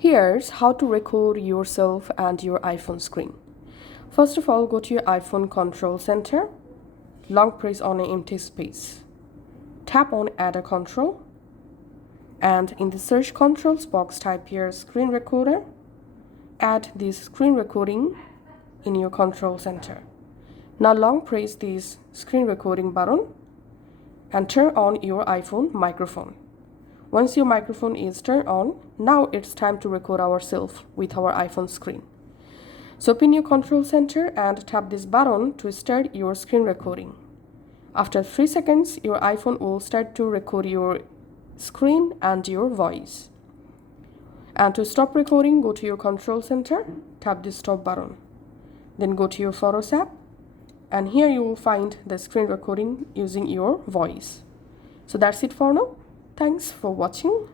Here's how to record yourself and your iPhone screen. First of all, go to your iPhone control center. Long press on an empty space. Tap on Add a Control. And in the search controls box, type here screen recorder. Add this screen recording in your control center. Now long press this screen recording button and turn on your iPhone microphone. Once your microphone is turned on, now it's time to record ourselves with our iPhone screen. So open your control center and tap this button to start your screen recording. After 3 seconds, your iPhone will start to record your screen and your voice. And to stop recording, go to your control center, tap the stop button. Then go to your Photos app, and here you will find the screen recording using your voice. So that's it for now. Thanks for watching.